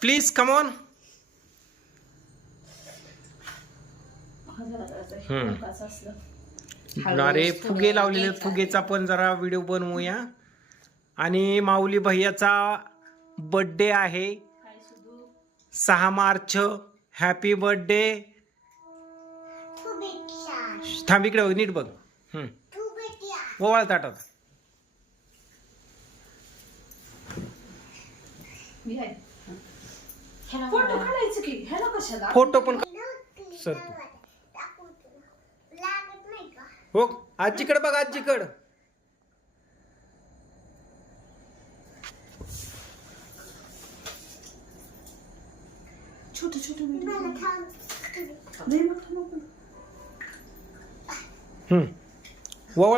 Please come on अरे फुगे लावलेले. फुगेचा पण जरा व्हिडिओ बनवूया. आणि माऊली भैयाचा बर्थडे आहे. सहा मार्च. हॅपी बर्थडे थांब इकडे बघ नीट बघ. हम्म. ओवाळ ताटात फोटो काढायचं की ह्याला कशाला फोटो पण सर हो आजीकडे बघ आजीकडं छोट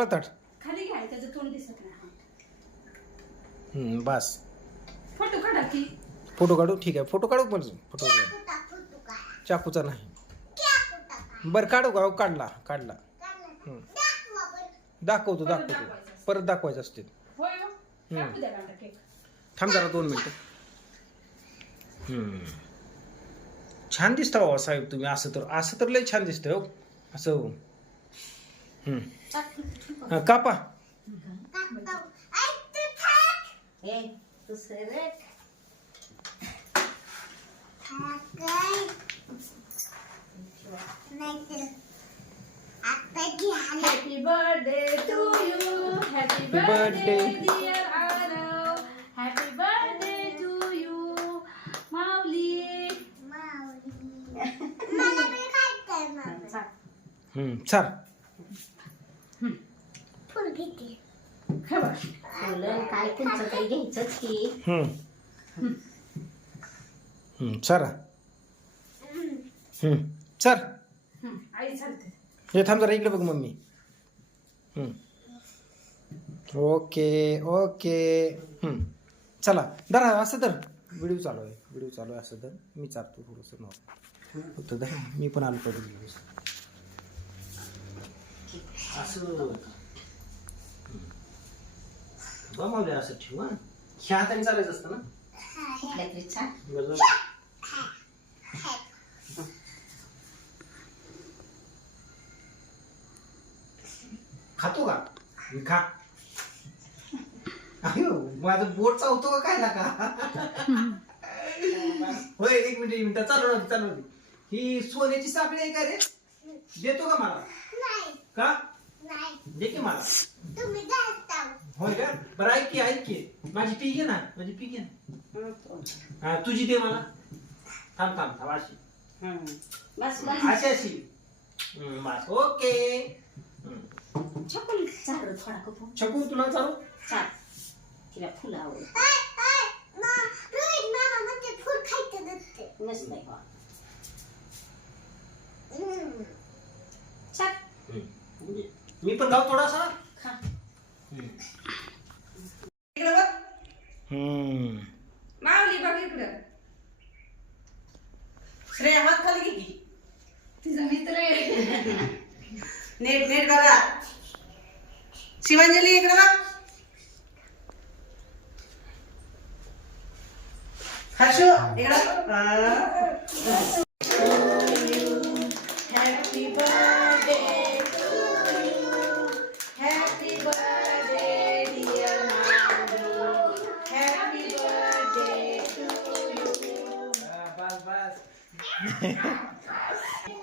ताट खाली घ्याय त्याचं तोंड दिसत नाही हम्म, बस फोटो काढा की फोटो काढू? ठीक आहे. फोटो काढू पण फोटो काढू. चाकूचा नाही. बरं काढू का? हो, काढला. काढला. दाखवतो दाखवतो. परत दाखवायचं असते हो. थांब जरा दोन मिनिटं. छान दिसता बाबा साहेब तुम्ही. असं तर असं तर लय छान दिसतंय हो. असं. हो. हा, कापा happy birthday to you happy birthday. Birthday dear Aarav happy birthday to you माऊली हे बघ. फुलं काय तुमचं काही घ्यायचंच की? हं, आई चालते हे थांब जरा इकडे बघ मम्मी. हम्म. Okay okay. हम्म. चला धरा असं तर व्हिडिओ चालू आहे व्हिडिओ चालू आहे असं तर मी चालतो थोडंसं नॉर्मल फक्त मी पण आलो पाहिजे असं असं ठेव हा. ह्या हाताने चालायचं असतं ना कुठल्या तरी छान बरोबर खातो का? मी खा. अयो माझं बोट चावतो का काय का होय एक मिनिट एक मिनिट. चालू राहते चालू राहते ही सोन्याची साखळी आहे का रे? देतो का मला? का? दे की मला. होय का? बरं ऐक की ऐक की. माझी पी घे ना माझी पी घे ना. हा तुझी दे मला. थांब थांब थांब अशी. बस बस. अशी अशी. हम्म, बस. ओके. छकुल चालू थोडा कपू छकू तुला चालू चाल. तिला फुलं आवडत बा. चाल. हम्म. मी पण गाव थोडासा खा. इकडे बघ. हम्म. माऊली बघ इकडं. श्रेया हात खाली घे की. तिचा मित्र आहे. नेट नेट बघा. शिवांजली इकडे बघ हर्षू इकडे happy birthday happy birthday dear happy birthday to you बस बस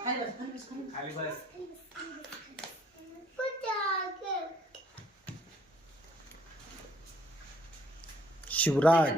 खाली बस खाली बस खाली खाली बस शिवराज.